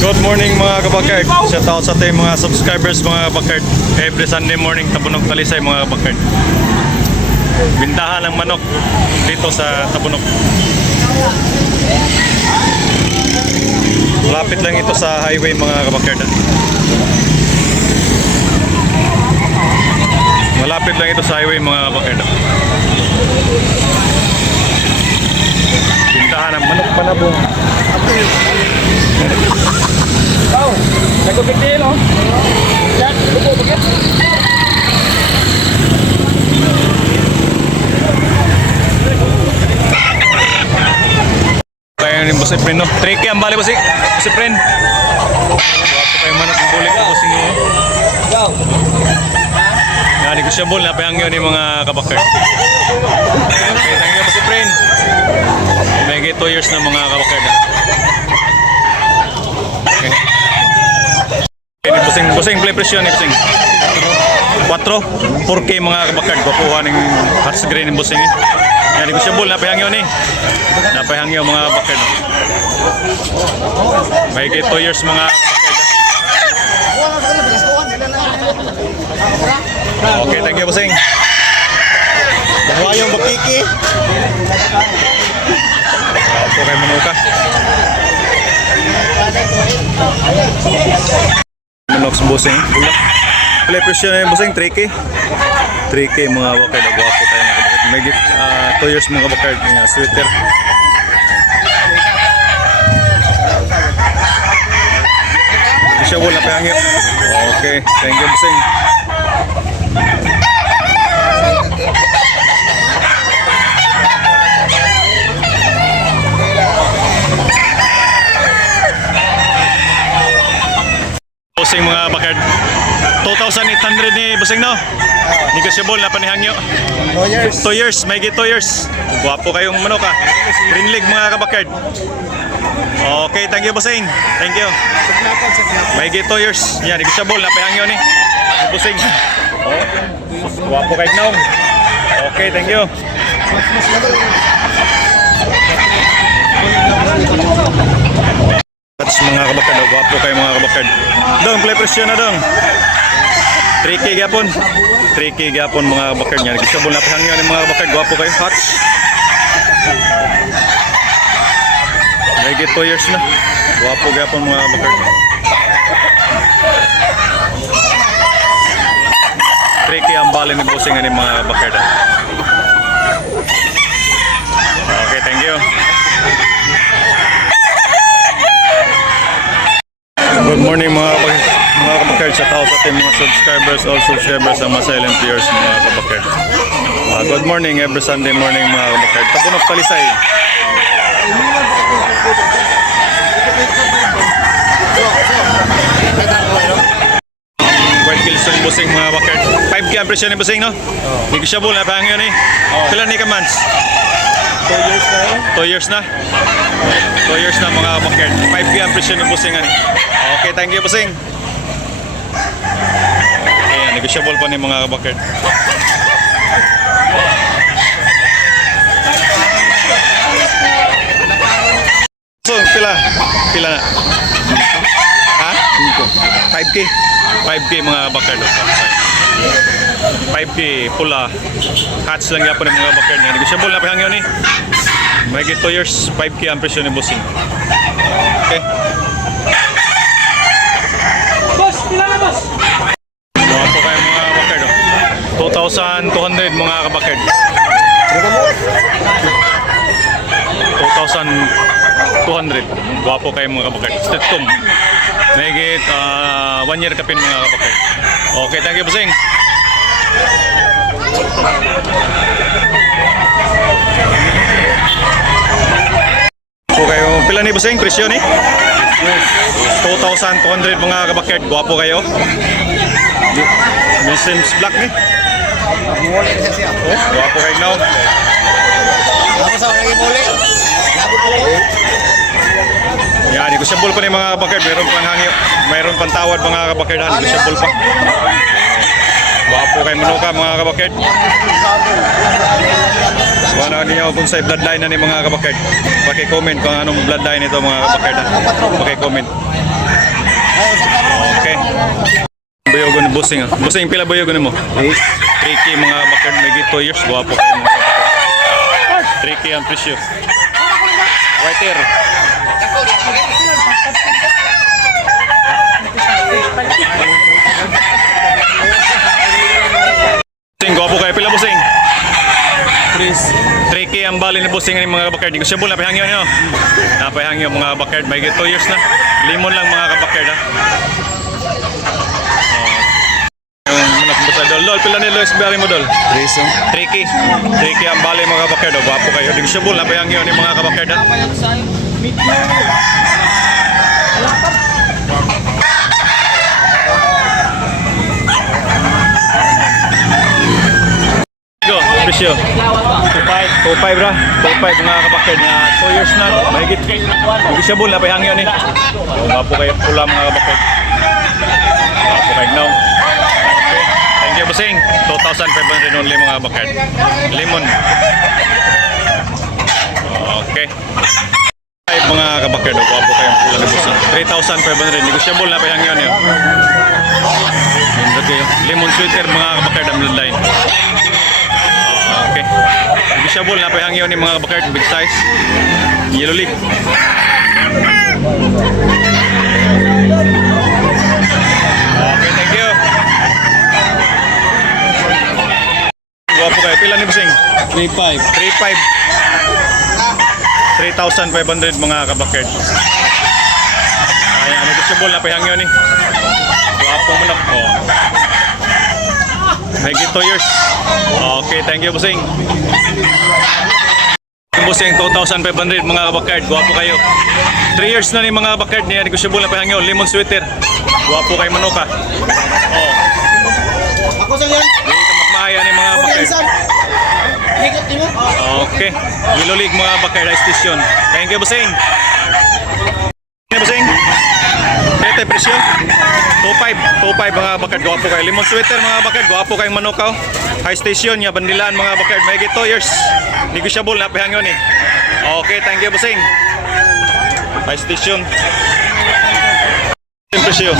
Good morning mga kabakard. Shout out sa ating mga subscribers mga kabakard. Every Sunday morning Tabunok Talisay mga kabakard. Bintahan ng manok dito sa Tabunok. Lapit lang ito sa highway mga kabakard. Malapit lang ito sa highway mga kabakard. Bintahan ng manok panabong. Oh, nagpipigil oh. Yan, lupo bakit? Kaya yung boss friend no. Tricky ang bali boss friend. Wapo kayo manok ng bulik ko boss niyo. Go. Yan negosyable na payang yun yung mga kabakard. Okay, thank you boss friend. May 2 years na mga kabakard. Okay. Busing play presyon ni busing. 4K mga kabakard kukuha ng hearts green ng busing. Yan negosyable na payang yun napayang yun mga kabakard. May 2 years mga kabakard. Okay, thank you busing. Dalawa yung bakiki. Opo kay manuka. Manok sa busing. Play presyon na yung busing 3K. 3K mga bakard. Gwapo tayo mga kabakard. May 2 years mga kabakard. Sweater. Siya wala pa hangyo. Okay, thank you busing. Busing mga bakard. 2,800 ni busing no. Negosyable na panihangyo. 2 years. 2 years, may 2 years. Gwapo kayong manok ha. Green leg mga kabakard. Okay, thank you busing. Thank you. May 2 years. Yan, negosyable na panihangyo ni busing. Oh. Gwapo kay Gnong. Okay, thank you. That's mga kabakard. Gwapo kayo mga kabakard. Dong, play presyon na dong. 3K gapon. 3K gapon mga kabakard niya. Negosyable na panihangyo ni mga kabakard. Gwapo kayo. Hot. May 2 years na. Gwapo gapon mga kabakard. 3K ang bali ni busing ni mga kabakard. Okay, thank you. Good morning mga kabakard sa tao sa ating mga subscribers, all subscribers ang mga silent viewers mga kabakard. Good morning every Sunday morning mga kabakard. Tabunok Talisay. White kills ng busing mga kabakard. 5K ang presyo ni busing no? Negosyable na pang yun Kailan ni ka months? 2 years na yun. 2 years na? 2 years na mga kabakard. 5K ang presyo ni busing Okay, thank you busing. Ayan, negosyable pa ni mga kabakard. So, pila na? Ha? 5K. 5K mga kabakard. 5K pula. Hats lang yapon ng mga kabakard niya. Negosyable na pa hangyo ni. May 2 years, 5K ang presyo ni busing. Okay. Boss, pila na boss? Mga po kayo mga kabakard. 2,200 mga kabakard. 2,200. Gwapo kayo mga kabakard. Stetcom. Nagigit 1 year kapin mga kabakard. Okay, thank you busing. Po kayo. Pila ni busing? Presyo ni? 2,200 mga kabakard. Gwapo kayo. Wilson's Black ni. Muli na siya. Gwapo kayo now. Ako sa mga muli. Yan, negosyable pa ni mga kabakard. Mayroon pang hangyo. Mayroon pang tawad mga kabakard. Negosyable pa. Gwapo kayo manuka mga kabakard. Kung ano niyo kung sa bloodline na ni mga kabakard. Paki-comment kung anong bloodline ito mga kabakard. Paki-comment. Okay. Buyogon ni Busing. Busing, pila buyogon mo? 3K mga backyard. May 2 years. Guwapo kayo mga backyard. 3K ang presyo. Right here. Busing, guwapo kayo. Pila Busing? 3K ang bali ni Busing ng mga backyard. Di ko siya bula. Napahangyo nyo. Napahangyo mga backyard. May 2 years na. Limon lang mga kabackyard ha. Dol, pila ni Luis Berry mo dol? 3K. 3K ang bali mga kabakerd. Gwapo kayo. Di ko siya bula. Napahangyo ni mga kabakerd ha. Go, presyo. 2.5 bra. 2.5 mga kabakerd na 2 years na. Mahigit. Di ko siya bula. Napahangyo ni. Gwapo kayo. Pula mga kabakerd. Gwapo kayo now. Thank you, Busing. 2,500 only mga bakard. Lemon. Okay. 5 mga kabakard. Gwapo kayong pula ni Busing. 3,500. Negotiable na pa yung yun yun. Lemon sweater mga kabakard ang line. Okay. Negotiable na pa yung yun mga kabakard. Big size. Yellow leaf. Okay, thank you. Gwapo kayo. Pila ni Busing? 3.5. 3,500 mga kabakerd. Ayan, negotiable na pahangyo ni. Gwapo mo na. Oh. May 2 years. Okay, thank you Busing. Busing, 2,500 mga kabakerd. Gwapo kayo. 3 years na ni mga kabakerd niya. Negotiable na pahangyo. Lemon sweater. Gwapo kayo manuka. Oh. Ako sa yan. Magmahaya ni mga bakerd. Higit din mo. Okay. Yellow League mga bakerd station. Thank you, Busing. Busing. Ito presyo. 2.5 mga bakerd. Gwapo kayo. Lemon sweater mga bakerd. Gwapo kayong manukaw. High station niya. Bandilaan mga bakerd. May 2 years. Negotiable na pahangyon eh. Okay. Thank you, Busing. High station. Presyo.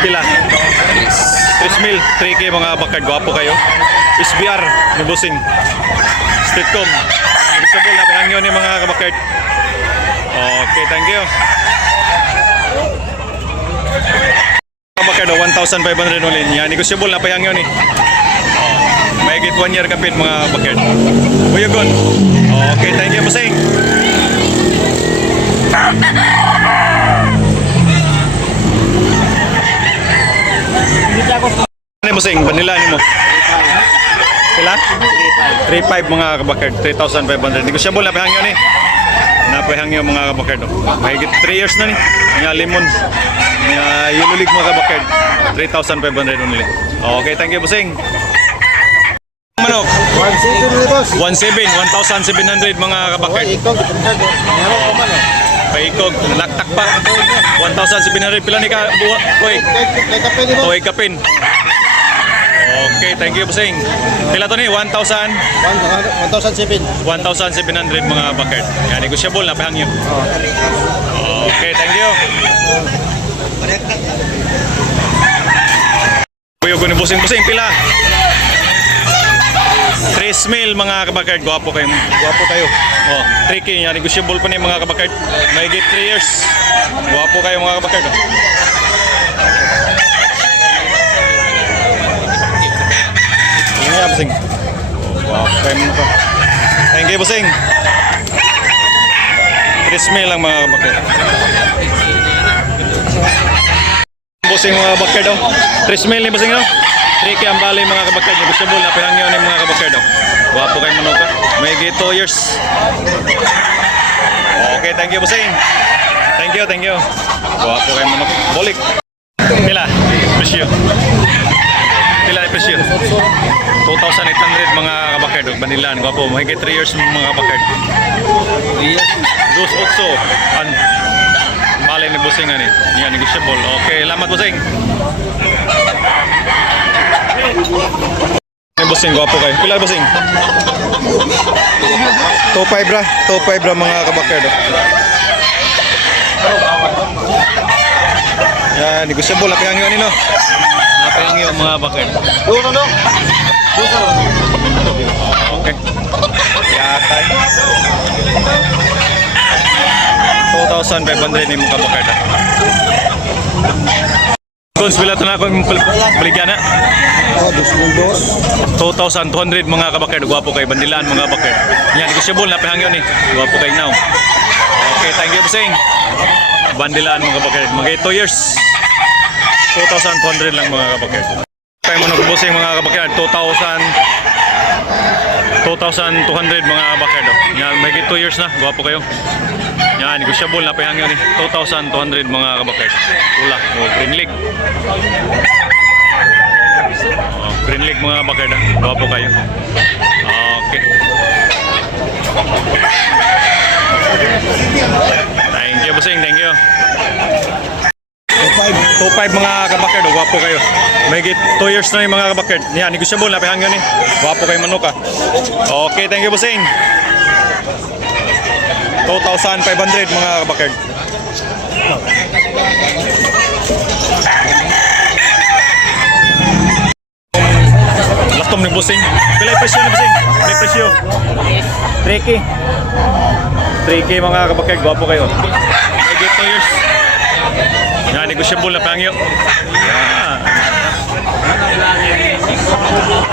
Pila? 3,000, 3K mga bakard. Gwapo kayo. SBR ni Busing. Streetcom. Negotiable na pahangyo ni mga kabakard. Okay, thank you. Kabakard, 1,500 ulit niya. Negotiable na pahangyo ni. May 1 year kapit mga bakard. Buyogon. Okay, thank you Busing. Ano Busing? Banila mo? Pila? 3.5 mga kabakard. 3,500. Negotiable na pahangyo ni. Napahangyo mga kabakard. Mahigit 3 years na ni. Mga lemon. Mga yellow league mga kabakard. 3,500 only. Okay, thank you Busing. Manok? 1,700 mga kabakard. Paikog, naktak pa. 1,700 pila ni ka buwa. Toy kapin. Okay, thank you Busing. Pila to ni 1,000? 1,007. 1,700 mga bakard. Yan, negotiable na pahangyo. Okay, thank you. Buyogo ni Busing. Busing, pila? 3,000 mga kabakard. Gwapo kayo. Gwapo kayo. Oh, 3K yan. Negotiable pa ni mga kabakard. May 3 years. Gwapo kayo mga kabakard. Ini apa Busing? Wow, keren pa. Thank you Busing. 3,000 lang mga kabakard. Busing mga kabakard daw. 3,000 ni Busing daw. 3K ang bali mga kabakard. Negotiable na pahangyo ni mga kabakard daw. Gwapo kayo manuka. May 2 years. Okay, thank you Busing. Thank you, thank you. Gwapo kayo manuka. Bolik. Pila? Presyo. Pila ang presyo? 2,800 mga kabakard. Banilan. Gwapo. May 3 years mga kabakard. 2,800. Ang bali ni Busing nga ni. Yan, negotiable. Okay, salamat Busing. Busing, gwapo kayo. Pila Busing? 2.5 bra. 2.5 bra mga kabakard. negosyable napihangyo nino. Napihangyo mga bakit. Doon. Okay. Yatay. 2,500 ni mga bakit. Kung sila ito na akong baligyan na. Oh, 2,200. 2,200 mga kabakir. Gwapo kay bandilaan mga bakir. Yan, negosyable napihangyo ni. Gwapo kay now. Okay, thank you Bossing. Bandilaan mga kabakir. Mga 2 years. 2,200 lang mga kabakir. Tayo mo nagbusing mga kabakir. 2,200 mga kabakir. Yan, may 2 years na. Gwapo kayo. Yan, negosyable na pahangyo ni 2,200 mga kabakir. Tula, Green League. Green League mga kabakir. Gwapo kayo. Okay. Thank you, Bossing. Thank you. 2.5 mga kabakir. Gwapo kayo. May 2 years na yung mga kabakir. Yan, negosyable na pahangyo ni. Gwapo kayo manuka. Okay, thank you, Bossing. 2,500 mga kabakir. Lastom ni Bossing. Pilay presyo ni Bossing. May presyo. 3K. 3K mga kabakir. Gwapo kayo. May 2 years. Yan, negosyable na pangyo. Yan.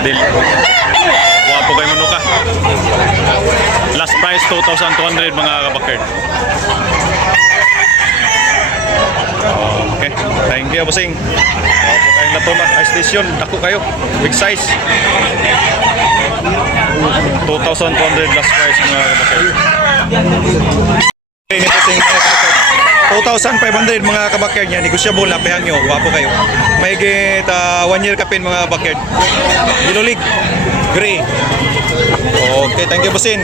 Deal. Gwapo kayo manuka. Last price 2,200 mga kabakir. Okay. Thank you, Bossing. Gwapo kayo na to na. High station. Dako kayo. Big size. 2,200 last price mga kabakir. Okay, ni Bossing mga kabakir. 2,500 mga kabakir niya. Negosyable na pahangyo. Gwapo kayo. May 1 year kapin mga kabakir. Ginulig. Gray. Okay, thank you, Bossing.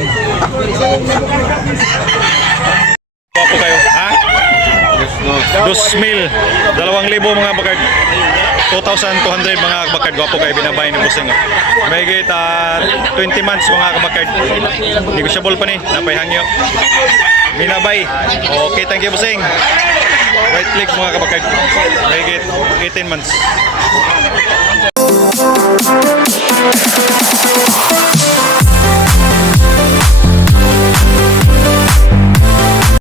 Gwapo kayo. Ha? 2,000. 2,000 mga bakad. 2,200 mga kabakad. Gwapo kayo. Binabay ni Bossing. May 20 months mga kabakad. Negosyable pa ni. Napayhangyo. Binabay. Okay, thank you, Bossing. Right click mga kabakad. May 18 months.